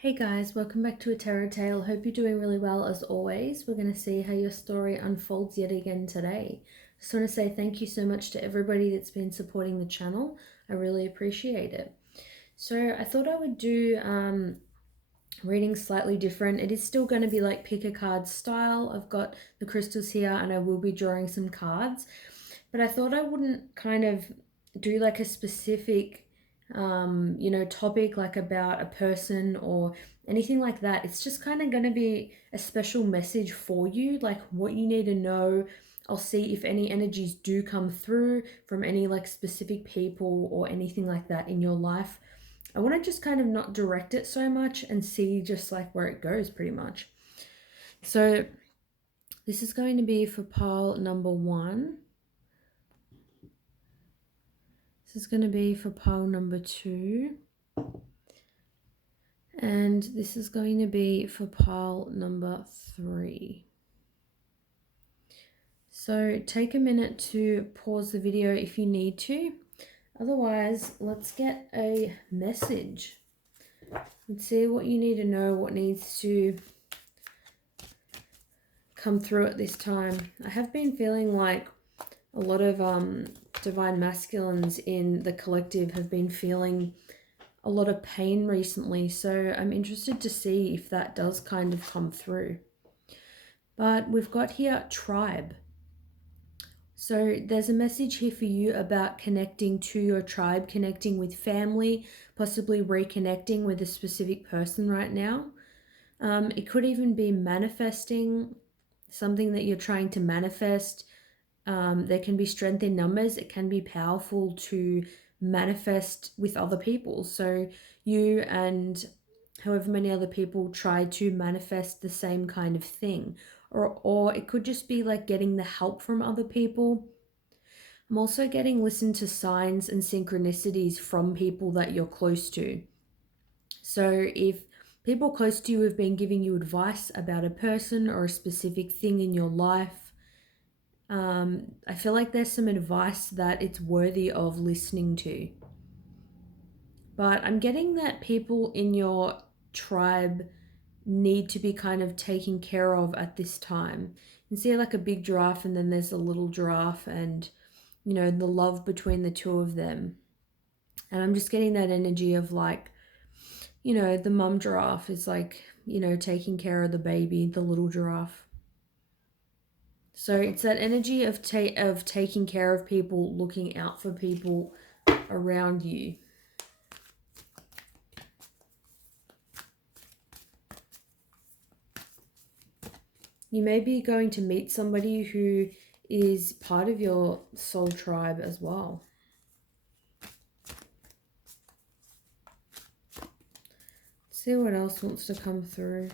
Hey guys, welcome back to A Tarot Tale. Hope you're doing really well as always. We're going to see how your story unfolds yet again today. Just want to say thank you so much to everybody that's been supporting the channel. I really appreciate it. So I thought I would do reading slightly different. It is still going to be like pick a card style. I've got the crystals here and I will be drawing some cards. But I thought I wouldn't kind of do like a specific topic like about a person or anything like that. It's just kind of going to be a special message for you, like what you need to know. I'll see if any energies do come through from any like specific people or anything like that in your life. I want to just kind of not direct it so much and see just like where it goes pretty much. So this is going to be for pile number 1. This is going to be for pile number 2. And this is going to be for pile number 3. So take a minute to pause the video if you need to. Otherwise, let's get a message. Let's see what you need to know, what needs to come through at this time. I have been feeling like a lot of divine masculines in the collective have been feeling a lot of pain recently, so I'm interested to see if that does kind of come through. But we've got here tribe. So there's a message here for you about connecting to your tribe, connecting with family, possibly reconnecting with a specific person right now. It could even be manifesting something that you're trying to manifest. There can be strength in numbers. It can be powerful to manifest with other people. So you and however many other people try to manifest the same kind of thing. Or it could just be like getting the help from other people. I'm also getting listen to signs and synchronicities from people that you're close to. So if people close to you have been giving you advice about a person or a specific thing in your life, I feel like there's some advice that it's worthy of listening to. But I'm getting that people in your tribe need to be kind of taken care of at this time. You can see like a big giraffe and then there's a little giraffe and, you know, the love between the two of them. And I'm just getting that energy of like, you know, the mum giraffe is like, you know, taking care of the baby, the little giraffe. So it's that energy of taking care of people, looking out for people around you. You may be going to meet somebody who is part of your soul tribe as well. Let's see what else wants to come through.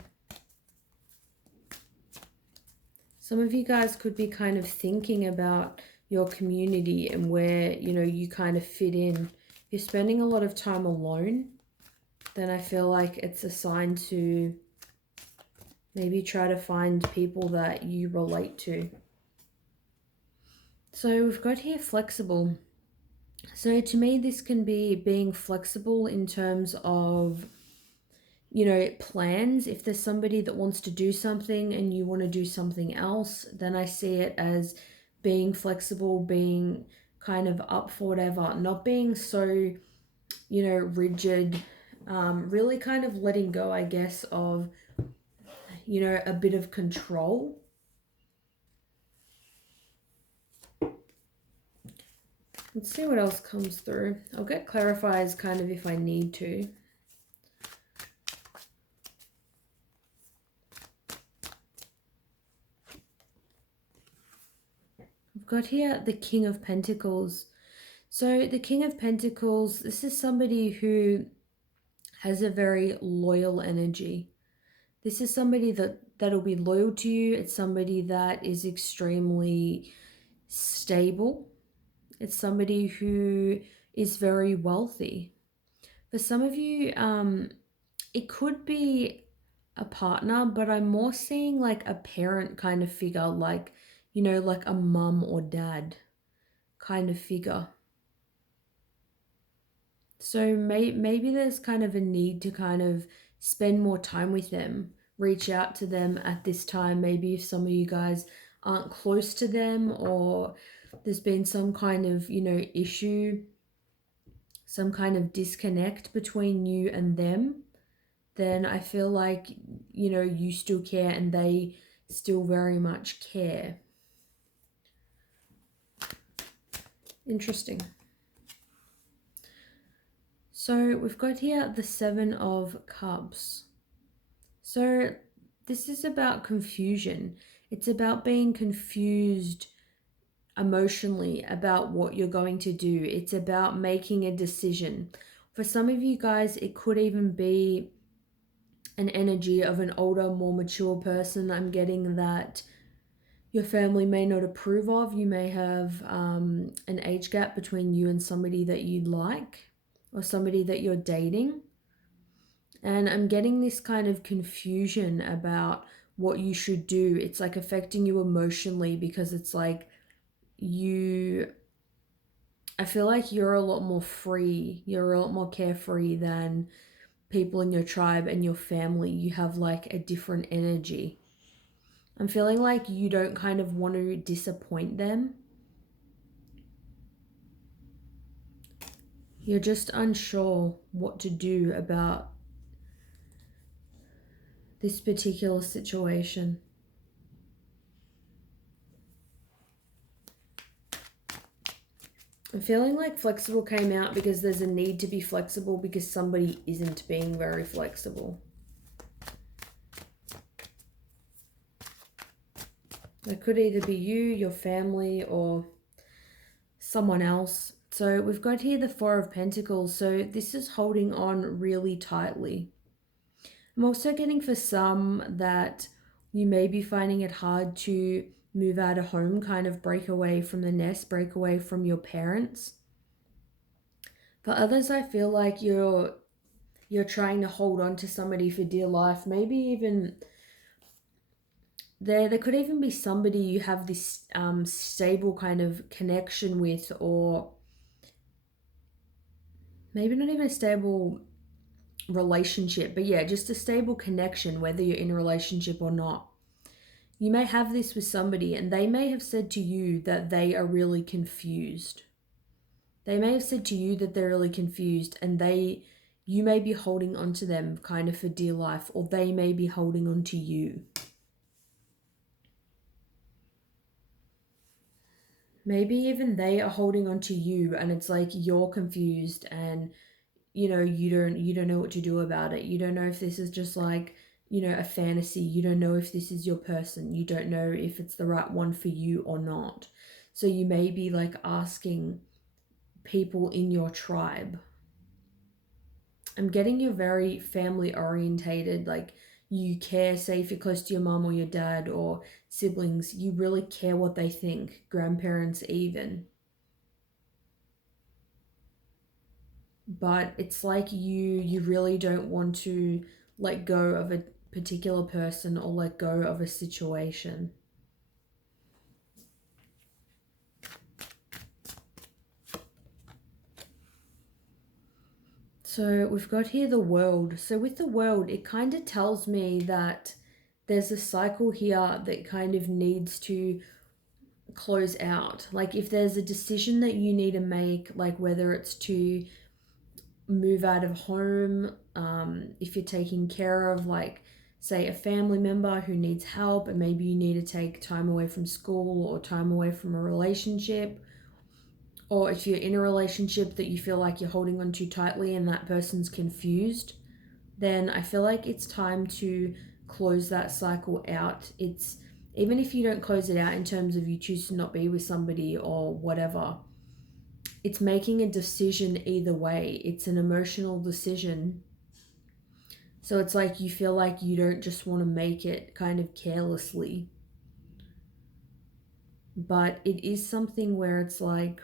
Some of you guys could be kind of thinking about your community and where, you know, you kind of fit in. If you're spending a lot of time alone, then I feel like it's a sign to maybe try to find people that you relate to. So we've got here flexible. So to me, this can be being flexible in terms of, you know, plans. If there's somebody that wants to do something and you want to do something else, then I see it as being flexible, being kind of up for whatever, not being so, you know, rigid, really kind of letting go, I guess, of, you know, a bit of control. Let's see what else comes through. I'll get clarifiers kind of if I need to. I've got here the King of Pentacles. So the King of Pentacles, this is somebody who has a very loyal energy. This is somebody that'll be loyal to you. It's somebody that is extremely stable. It's somebody who is very wealthy. For some of you, it could be a partner, but I'm more seeing like a parent kind of figure, like, you know, like a mum or dad kind of figure. So maybe there's kind of a need to kind of spend more time with them, reach out to them at this time. Maybe if some of you guys aren't close to them, or there's been some kind of, issue, some kind of disconnect between you and them, then I feel like, you still care and they still very much care. Interesting. So we've got here the Seven of Cups. So this is about confusion. It's about being confused emotionally about what you're going to do. It's about making a decision. For some of you guys, it could even be an energy of an older, more mature person. I'm getting that your family may not approve of. You may have an age gap between you and somebody that you like, or somebody that you're dating. And I'm getting this kind of confusion about what you should do. It's like affecting you emotionally, because it's like I feel like you're a lot more free. You're a lot more carefree than people in your tribe and your family. You have like a different energy. I'm feeling like you don't kind of want to disappoint them. You're just unsure what to do about this particular situation. I'm feeling like flexible came out because there's a need to be flexible because somebody isn't being very flexible. It could either be you, your family, or someone else. So we've got here the Four of Pentacles. So this is holding on really tightly. I'm also getting for some that you may be finding it hard to move out of home, kind of break away from the nest, break away from your parents. For others, I feel like you're trying to hold on to somebody for dear life. Maybe even there could even be somebody you have this stable kind of connection with, or maybe not even a stable relationship, but yeah, just a stable connection, whether you're in a relationship or not. You may have this with somebody and they may have said to you that they are really confused. They may have said to you that they're really confused, and you may be holding on to them kind of for dear life, or they may be holding on to you. Maybe even they are holding on to you and it's like you're confused, and you don't know what to do about it. You don't know if this is just like, a fantasy. You don't know if this is your person. You don't know if it's the right one for you or not. So you may be like asking people in your tribe. I'm getting you're very family orientated, like you care, say if you're close to your mom or your dad or siblings, you really care what they think, grandparents even. But it's like you really don't want to let go of a particular person or let go of a situation. So we've got here the World. So with the World, it kind of tells me that there's a cycle here that kind of needs to close out. Like if there's a decision that you need to make, like whether it's to move out of home, if you're taking care of like say a family member who needs help, and maybe you need to take time away from school or time away from a relationship, or if you're in a relationship that you feel like you're holding on too tightly and that person's confused, then I feel like it's time to close that cycle out. It's even if you don't close it out in terms of you choose to not be with somebody or whatever, it's making a decision either way. It's an emotional decision. So it's like you feel like you don't just want to make it kind of carelessly. But it is something where it's like,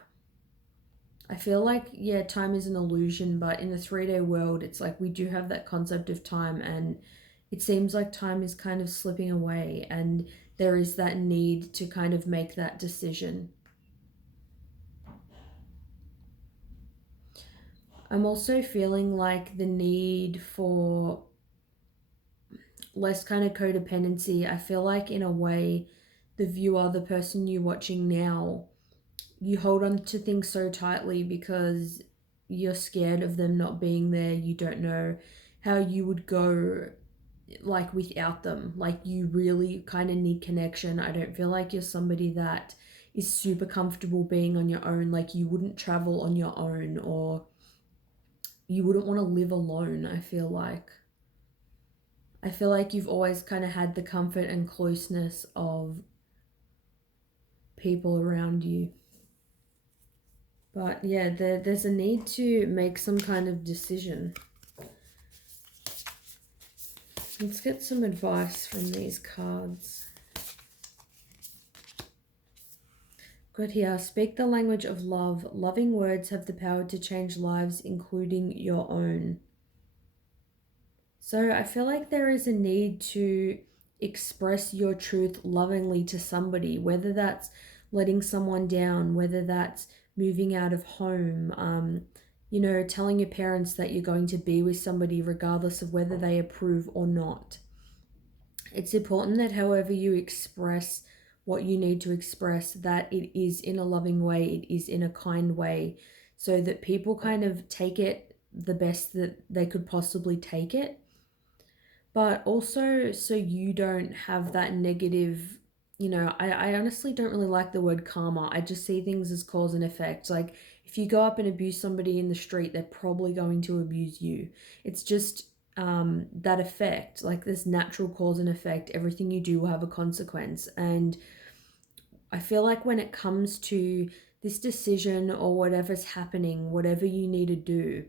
I feel like, yeah, time is an illusion, but in the 3-day world, it's like we do have that concept of time, and it seems like time is kind of slipping away, and there is that need to kind of make that decision. I'm also feeling like the need for less kind of codependency. I feel like in a way, the viewer, the person you're watching now, you hold on to things so tightly because you're scared of them not being there. You don't know how you would go like without them. Like you really kind of need connection. I don't feel like you're somebody that is super comfortable being on your own. Like you wouldn't travel on your own, or you wouldn't want to live alone. I feel like you've always kind of had the comfort and closeness of people around you. But yeah, there's a need to make some kind of decision. Let's get some advice from these cards. Good here. Speak the language of love. Loving words have the power to change lives, including your own. So I feel like there is a need to express your truth lovingly to somebody, whether that's letting someone down, whether that's moving out of home, telling your parents that you're going to be with somebody regardless of whether they approve or not. It's important that however you express what you need to express, that it is in a loving way, it is in a kind way, so that people kind of take it the best that they could possibly take it. But also so you don't have that negative, I honestly don't really like the word karma. I just see things as cause and effect. Like if you go up and abuse somebody in the street, they're probably going to abuse you. It's just that effect, like this natural cause and effect. Everything you do will have a consequence. And I feel like when it comes to this decision or whatever's happening, whatever you need to do,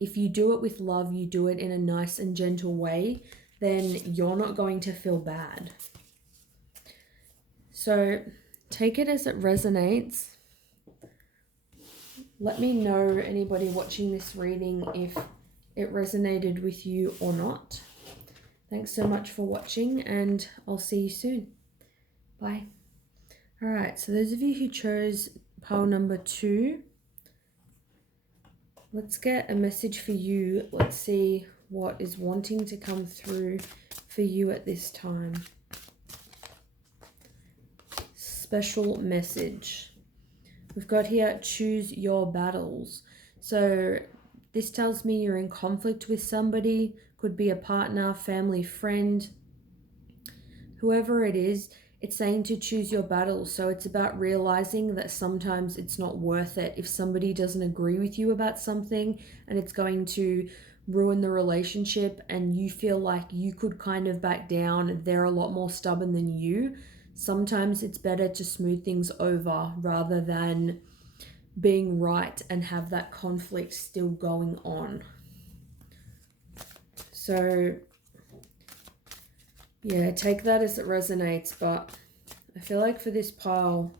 if you do it with love, you do it in a nice and gentle way, then you're not going to feel bad. So take it as it resonates. Let me know, anybody watching this reading, if it resonated with you or not. Thanks so much for watching, and I'll see you soon. Bye. All right, so those of you who chose pile number 2, let's get a message for you. Let's see what is wanting to come through for you at this time. Special message. We've got here, choose your battles. So this tells me you're in conflict with somebody. Could be a partner, family, friend, whoever it is. It's saying to choose your battles. So it's about realizing that sometimes it's not worth it. If somebody doesn't agree with you about something and it's going to ruin the relationship and you feel like you could kind of back down, they're a lot more stubborn than you. Sometimes it's better to smooth things over rather than being right and have that conflict still going on. So yeah, take that as it resonates, but I feel like for this pile,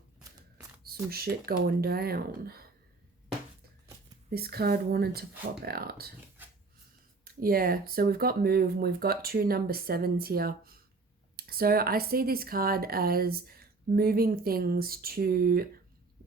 some shit going down. This card wanted to pop out. Yeah, so we've got move and we've got 2 number 7s here. So I see this card as moving things to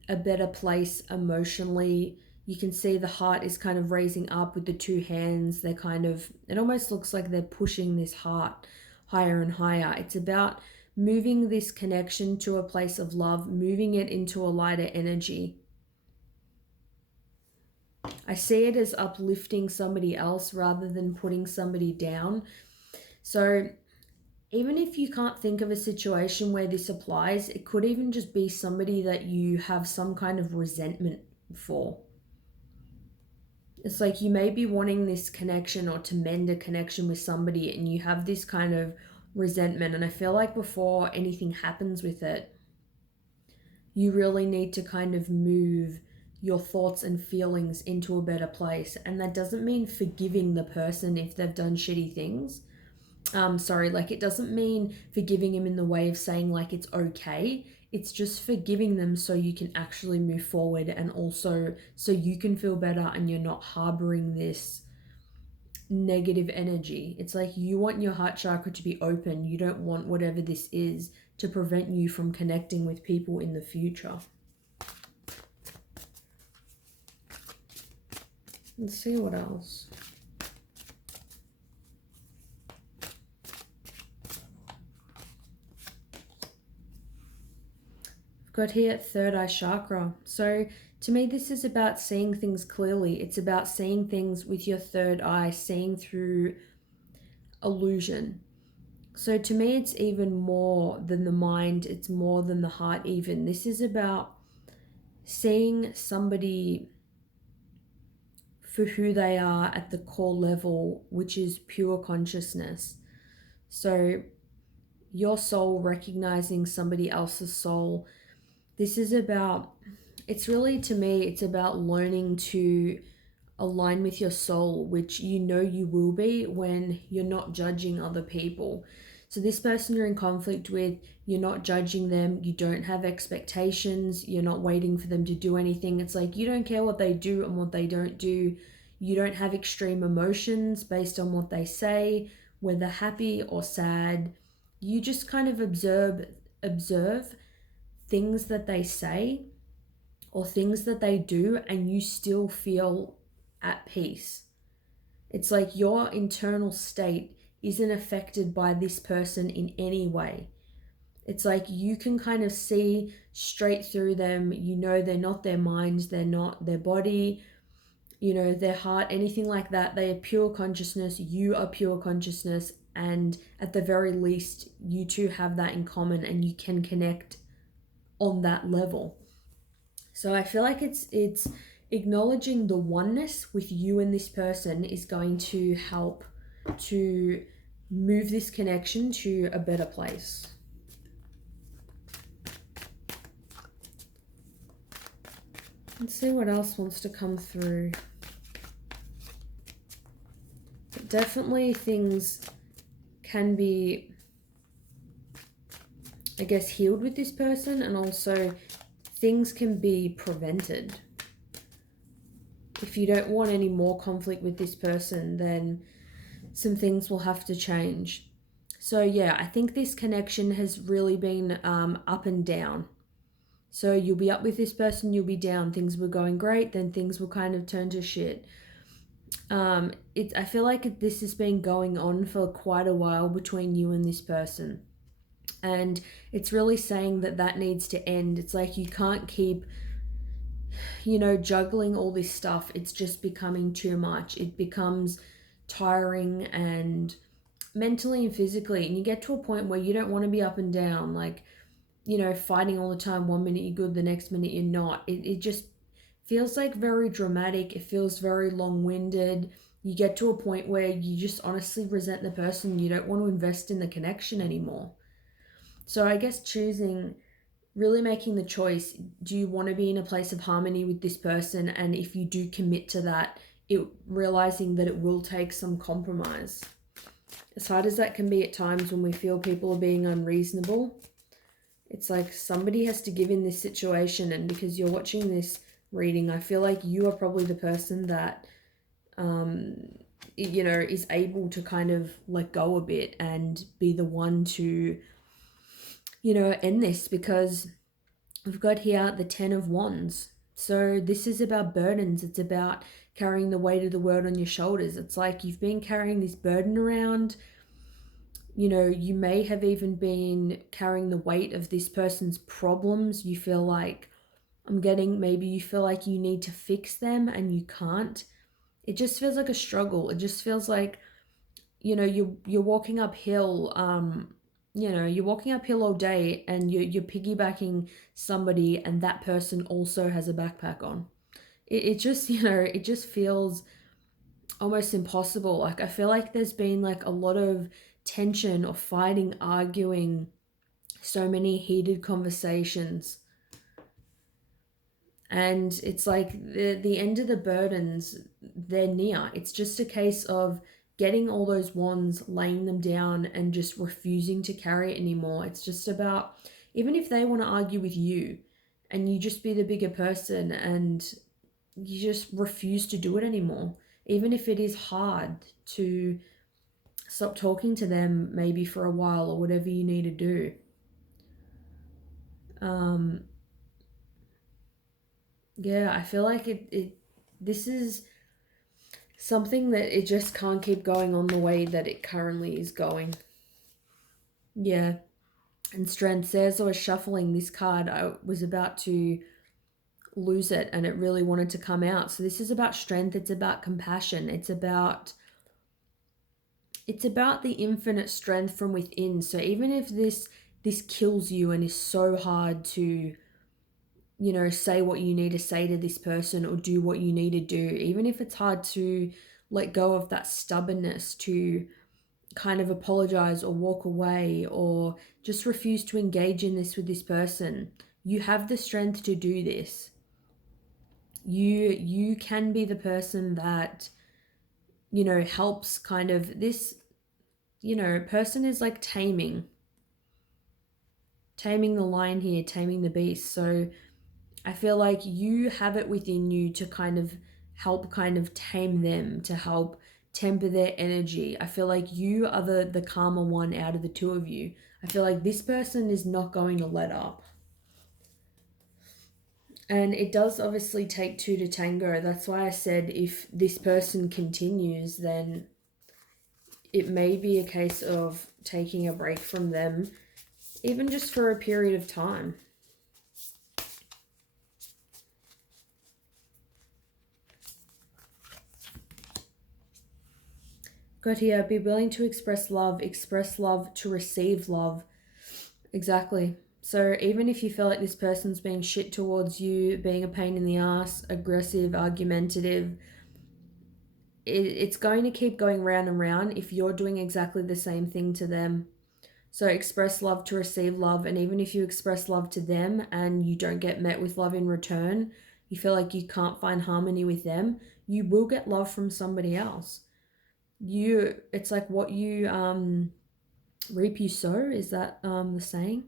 a better place emotionally. You can see the heart is kind of raising up with the 2 hands. They're kind of, it almost looks like they're pushing this heart higher and higher. It's about moving this connection to a place of love, moving it into a lighter energy. I see it as uplifting somebody else rather than putting somebody down. So even if you can't think of a situation where this applies, it could even just be somebody that you have some kind of resentment for. It's like you may be wanting this connection or to mend a connection with somebody and you have this kind of resentment. And I feel like before anything happens with it, you really need to kind of move your thoughts and feelings into a better place. And that doesn't mean forgiving the person if they've done shitty things. It doesn't mean forgiving him in the way of saying like it's okay. It's just forgiving them so you can actually move forward, and also so you can feel better and you're not harboring this negative energy. It's like you want your heart chakra to be open. You don't want whatever this is to prevent you from connecting with people in the future. Let's see what else. got here third eye chakra. So to me, this is about seeing things clearly. It's about seeing things with your third eye, seeing through illusion. So to me, it's even more than the mind, it's more than the heart, even. This is about seeing somebody for who they are at the core level, which is pure consciousness. So your soul recognizing somebody else's soul. This is about, it's really, to me, it's about learning to align with your soul, which you know you will be when you're not judging other people. So this person you're in conflict with, you're not judging them, you don't have expectations, you're not waiting for them to do anything. It's like you don't care what they do and what they don't do. You don't have extreme emotions based on what they say, whether happy or sad. You just kind of observe things that they say or things that they do, and you still feel at peace. It's like your internal state isn't affected by this person in any way. It's like you can kind of see straight through them. You know they're not their minds, they're not their body, you know, their heart, anything like that. They are pure consciousness. You are pure consciousness. And at the very least, you two have that in common and you can connect on that level. So I feel like it's acknowledging the oneness with you and this person is going to help to move this connection to a better place. Let's see what else wants to come through. But definitely things can be, I guess, healed with this person, and also things can be prevented. If you don't want any more conflict with this person, then some things will have to change. So yeah, I think this connection has really been up and down. So you'll be up with this person, you'll be down. Things were going great, then things will kind of turn to shit. I feel like this has been going on for quite a while between you and this person. And it's really saying that that needs to end. It's like you can't keep, you know, juggling all this stuff. It's just becoming too much. It becomes tiring and mentally and physically. And you get to a point where you don't want to be up and down, like, you know, fighting all the time. 1 minute you're good, the next minute you're not. It just feels like very dramatic. It feels very long-winded. You get to a point where you just honestly resent the person. You don't want to invest in the connection anymore. So I guess choosing, really making the choice, do you want to be in a place of harmony with this person? And if you do commit to that, realizing that it will take some compromise. As hard as that can be at times when we feel people are being unreasonable, it's like somebody has to give in this situation. And because you're watching this reading, I feel like you are probably the person that, you know, is able to kind of let go a bit and be the one to, you know, end this, because we've got here the 10 of Wands. So this is about burdens. It's about carrying the weight of the world on your shoulders. It's like you've been carrying this burden around. You know, you may have even been carrying the weight of this person's problems. You feel like maybe you feel like you need to fix them and you can't. It just feels like a struggle. It just feels like, you know, you're walking uphill, you know, you're walking uphill all day and you're piggybacking somebody, and that person also has a backpack on. It just, you know, it just feels almost impossible. Like I feel like there's been like a lot of tension or fighting, arguing, so many heated conversations. And it's like the end of the burdens, they're near. It's just a case of getting all those wands, laying them down, and just refusing to carry it anymore. It's just about, even if they want to argue with you and you just be the bigger person and you just refuse to do it anymore, even if it is hard to stop talking to them maybe for a while or whatever you need to do. Yeah, I feel like this is something that it just can't keep going on the way that it currently is going. Yeah. And strength, as I was shuffling this card, I was about to lose it and it really wanted to come out. So this is about strength, it's about compassion, it's about the infinite strength from within. So even if this kills you and is so hard to, you know, say what you need to say to this person or do what you need to do, even if it's hard to let go of that stubbornness to kind of apologize or walk away or just refuse to engage in this with this person, you have the strength to do this. You can be the person that, you know, helps kind of this, you know, person is like taming the lion here, taming the beast. So I feel like you have it within you to kind of help kind of tame them, to help temper their energy. I feel like you are the calmer one out of the two of you. I feel like this person is not going to let up. And it does obviously take two to tango. That's why I said if this person continues, then it may be a case of taking a break from them, even just for a period of time. Got here, be willing to express love to receive love. Exactly. So even if you feel like this person's being shit towards you, being a pain in the ass, aggressive, argumentative, it's going to keep going round and round if you're doing exactly the same thing to them. So express love to receive love. And even if you express love to them and you don't get met with love in return, you feel like you can't find harmony with them, you will get love from somebody else. It's like what you reap you sow, is that the saying?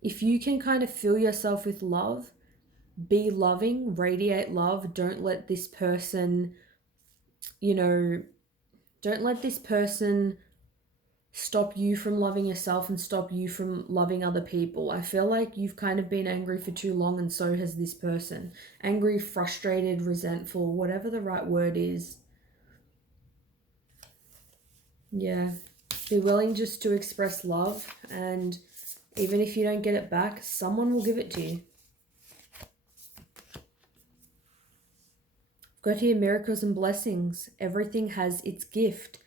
If you can kind of fill yourself with love, be loving, radiate love, don't let this person, you know, don't let this person stop you from loving yourself and stop you from loving other people. I feel like you've kind of been angry for too long, and so has this person. Angry, frustrated, resentful, whatever the right word is. Yeah. Be willing just to express love, and even if you don't get it back, someone will give it to you. Got here miracles and blessings. Everything has its gift.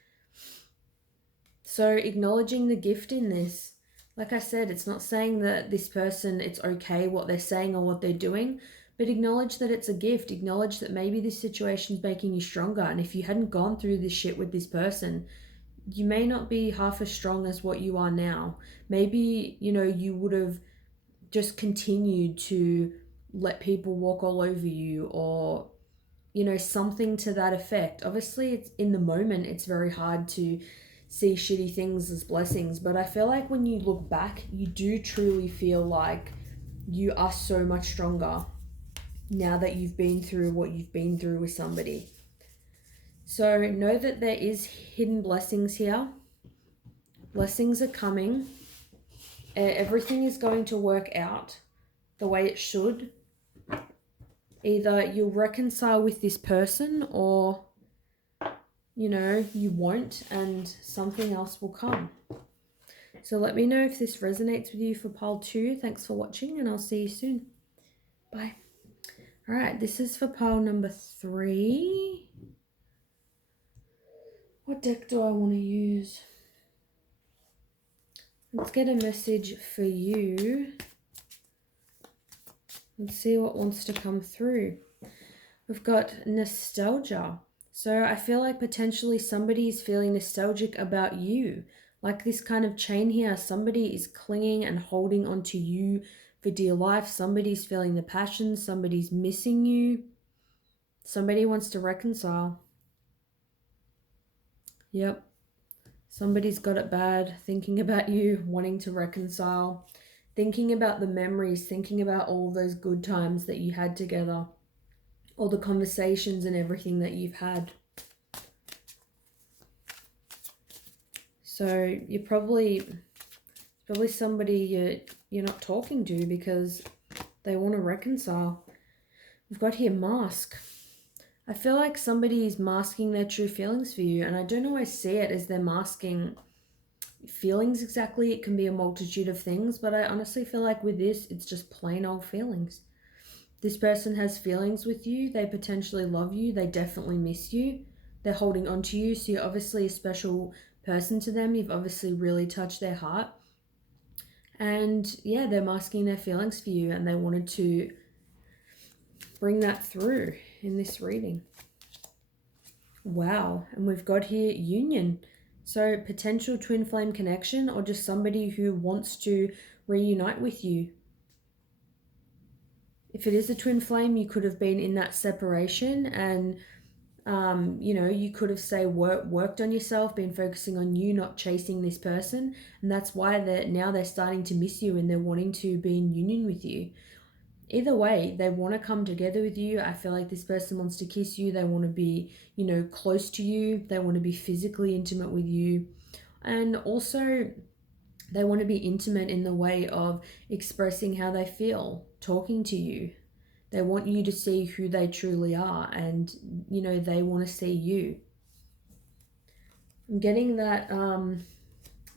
So acknowledging the gift in this. Like I said, it's not saying that this person, it's okay what they're saying or what they're doing, but acknowledge that it's a gift. Acknowledge that maybe this situation's making you stronger. And if you hadn't gone through this shit with this person, you may not be half as strong as what you are now. Maybe, you know, you would have just continued to let people walk all over you, or, you know, something to that effect. Obviously, it's in the moment, it's very hard to see shitty things as blessings, but I feel like when you look back, you do truly feel like you are so much stronger now that you've been through what you've been through with somebody. So know that there is hidden blessings here. Blessings are coming. Everything is going to work out the way it should. Either you'll reconcile with this person, or, you know, you won't, and something else will come. So let me know if this resonates with you for pile 2. Thanks for watching, and I'll see you soon. Bye. All right, this is for pile number 3. What deck do I want to use? Let's get a message for you. Let's see what wants to come through. We've got nostalgia. So I feel like potentially somebody is feeling nostalgic about you. Like this kind of chain here, somebody is clinging and holding onto you for dear life. Somebody's feeling the passion. Somebody's missing you. Somebody wants to reconcile. Yep. Somebody's got it bad, thinking about you, wanting to reconcile, thinking about the memories, thinking about all those good times that you had together, all the conversations and everything that you've had. So you're probably somebody you're not talking to because they want to reconcile. We've got here mask. I feel like somebody is masking their true feelings for you, and I don't always see it as they're masking, feelings exactly. It can be a multitude of things, but I honestly feel like with this, it's just plain old feelings. This person has feelings with you. They potentially love you. They definitely miss you. They're holding on to you. So you're obviously a special person to them. You've obviously really touched their heart. And yeah, they're masking their feelings for you, and they wanted to bring that through in this reading. Wow. And we've got here union. So potential twin flame connection, or just somebody who wants to reunite with you. If it is a twin flame, you could have been in that separation, and you know, you could have worked on yourself, been focusing on you, not chasing this person, and that's why they're starting to miss you and they're wanting to be in union with you. Either way, they want to come together with you. I feel like this person wants to kiss you. They want to be, you know, close to you. They want to be physically intimate with you, and also they want to be intimate in the way of expressing how they feel, talking to you. They want you to see who they truly are, and, you know, they want to see you. I'm getting that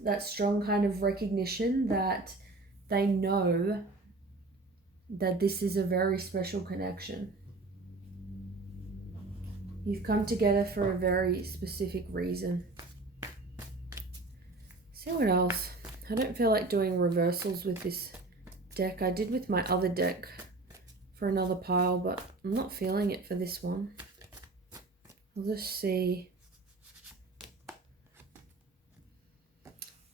that strong kind of recognition that they know that this is a very special connection. You've come together for a very specific reason. See what else? I don't feel like doing reversals with this deck. I did with my other deck for another pile, but I'm not feeling it for this one. I'll just see.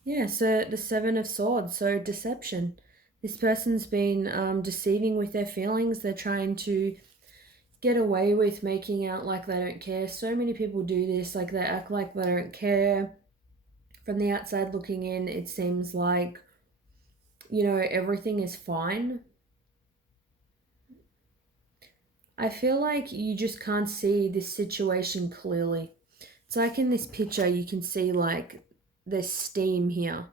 Yeah, so the Seven of Swords, so deception. This person's been deceiving with their feelings. They're trying to get away with making out like they don't care. So many people do this, like they act like they don't care. From the outside looking in, it seems like, you know, everything is fine. I feel like you just can't see this situation clearly. It's like in this picture, you can see like there's steam here.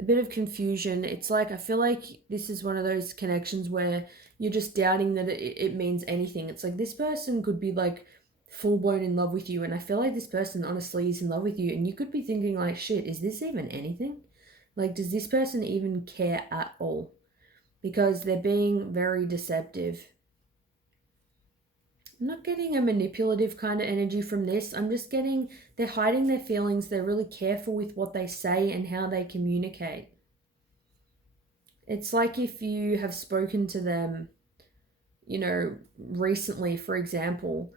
A bit of confusion. It's like, I feel like this is one of those connections where you're just doubting that it means anything. It's like this person could be like full blown in love with you, and I feel like this person honestly is in love with you, and you could be thinking like, shit, is this even anything? Like, does this person even care at all? Because they're being very deceptive. I'm not getting a manipulative kind of energy from this. I'm just getting they're hiding their feelings. They're really careful with what they say and how they communicate. It's like if you have spoken to them, you know, recently, for example,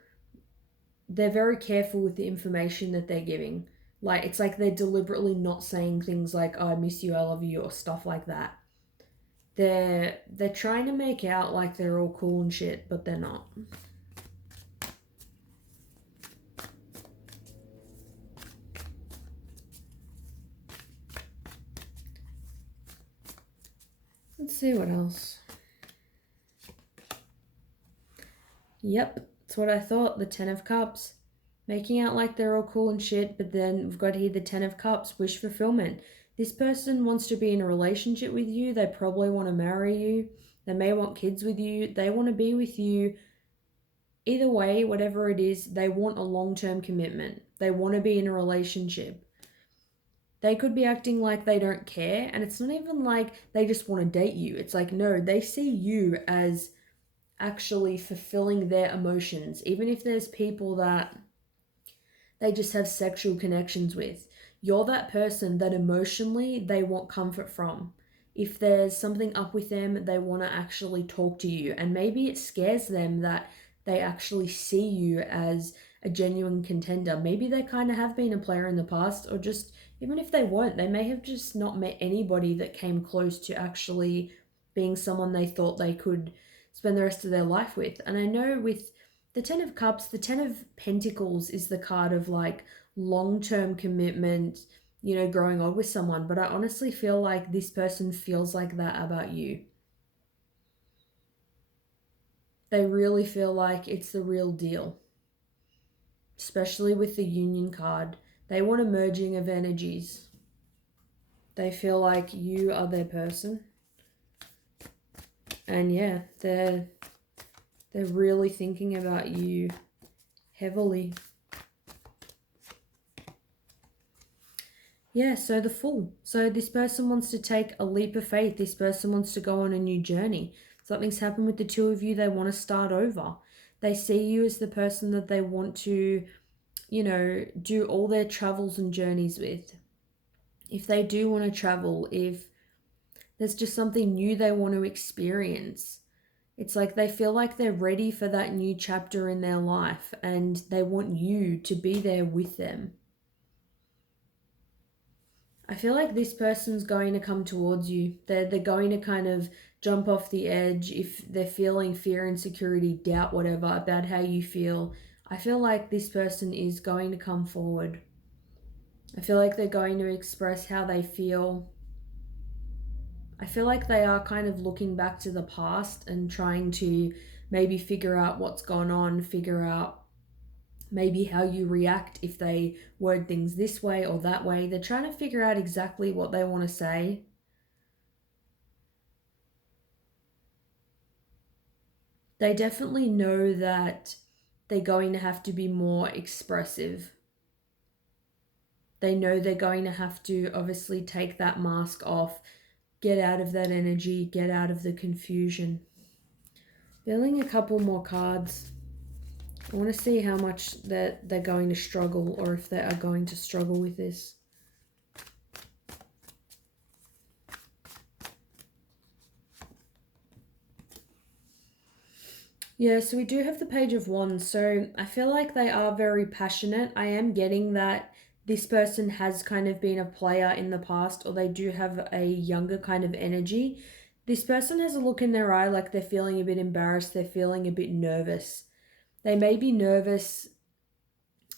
they're very careful with the information that they're giving. Like, it's like they're deliberately not saying things like, oh, I miss you, I love you, or stuff like that. They're trying to make out like they're all cool and shit, but they're not. Let's see what else. Yep, that's what I thought. The Ten of Cups. Making out like they're all cool and shit, but then we've got here the Ten of Cups, wish fulfillment. This person wants to be in a relationship with you. They probably want to marry you. They may want kids with you. They want to be with you. Either way, whatever it is, they want a long-term commitment. They want to be in a relationship. They could be acting like they don't care, and it's not even like they just want to date you. It's like, no, they see you as actually fulfilling their emotions, even if there's people that they just have sexual connections with. You're that person that emotionally they want comfort from. If there's something up with them, they want to actually talk to you, and maybe it scares them that they actually see you as a genuine contender. Maybe they kind of have been a player in the past, or just even if they weren't, they may have just not met anybody that came close to actually being someone they thought they could spend the rest of their life with. And I know with the Ten of Cups, the Ten of Pentacles is the card of like long-term commitment, you know, growing old with someone. But I honestly feel like this person feels like that about you. They really feel like it's the real deal, especially with the Union card. They want a merging of energies. They feel like you are their person. And yeah, they're really thinking about you heavily. Yeah, so the Fool. So this person wants to take a leap of faith. This person wants to go on a new journey. Something's happened with the two of you. They want to start over. They see you as the person that they want to, do all their travels and journeys with. If they do want to travel, if there's just something new they want to experience, it's like they feel like they're ready for that new chapter in their life and they want you to be there with them. I feel like this person's going to come towards you. They're going to kind of jump off the edge if they're feeling fear, insecurity, doubt, whatever about how you feel. I feel like this person is going to come forward. I feel like they're going to express how they feel. I feel like they are kind of looking back to the past and trying to maybe figure out what's gone on, figure out maybe how you react if they word things this way or that way. They're trying to figure out exactly what they want to say. They definitely know that they're going to have to be more expressive. They know they're going to have to obviously take that mask off, get out of that energy, get out of the confusion. Feeling a couple more cards. I want to see how much that they're going to struggle or if they are going to struggle with this. Yeah, so we do have the Page of Wands. So I feel like they are very passionate. I am getting that this person has kind of been a player in the past, or they do have a younger kind of energy. This person has a look in their eye like they're feeling a bit embarrassed. They're feeling a bit nervous. They may be nervous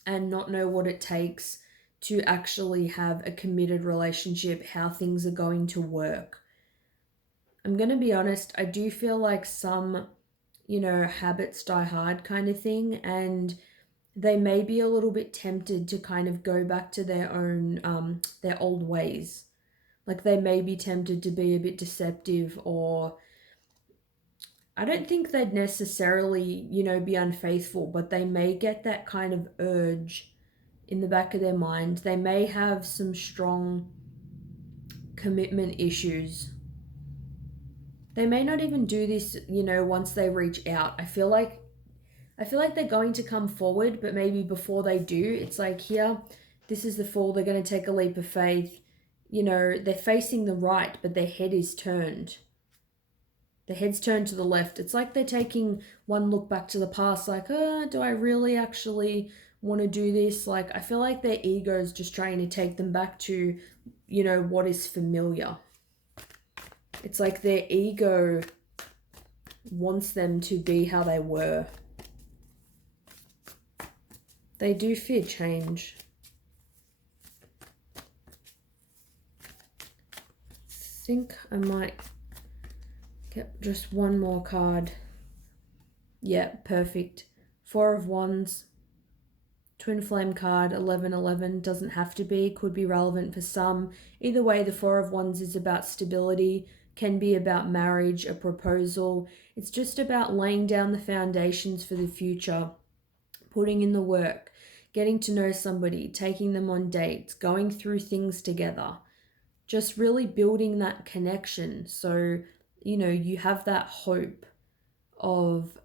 and not know what it takes to actually have a committed relationship, how things are going to work. I'm going to be honest, I do feel like some, habits die hard kind of thing, and they may be a little bit tempted to kind of go back to their own, their old ways. Like they may be tempted to be a bit deceptive, or I don't think they'd necessarily, be unfaithful, but they may get that kind of urge in the back of their mind. They may have some strong commitment issues. They may not even do this, once they reach out. I feel like they're going to come forward, but maybe before they do, it's like, here, this is the Fool. They're going to take a leap of faith. They're facing the right, but their head is turned. Their head's turned to the left. It's like they're taking one look back to the past, like, do I really actually want to do this? Like, I feel like their ego is just trying to take them back to, what is familiar. It's like their ego wants them to be how they were. They do fear change. I think I might get just one more card. Yeah, perfect. Four of Wands. Twin Flame card, 1111, doesn't have to be, could be relevant for some. Either way, the Four of Wands is about stability, can be about marriage, a proposal. It's just about laying down the foundations for the future, putting in the work, getting to know somebody, taking them on dates, going through things together, just really building that connection. So, you have that hope of,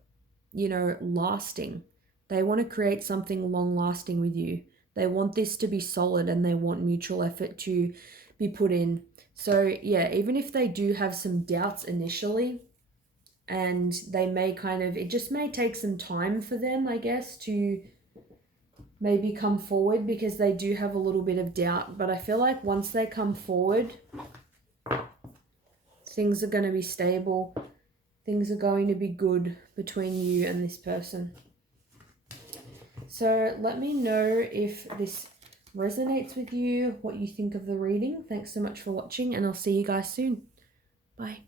lasting. They want to create something long lasting with you. They want this to be solid and they want mutual effort to be put in. So, yeah, even if they do have some doubts initially, and they may it just may take some time for them, I guess, to maybe come forward because they do have a little bit of doubt. But I feel like once they come forward, things are going to be stable. Things are going to be good between you and this person. So let me know if this resonates with you, what you think of the reading. Thanks so much for watching, and I'll see you guys soon. Bye.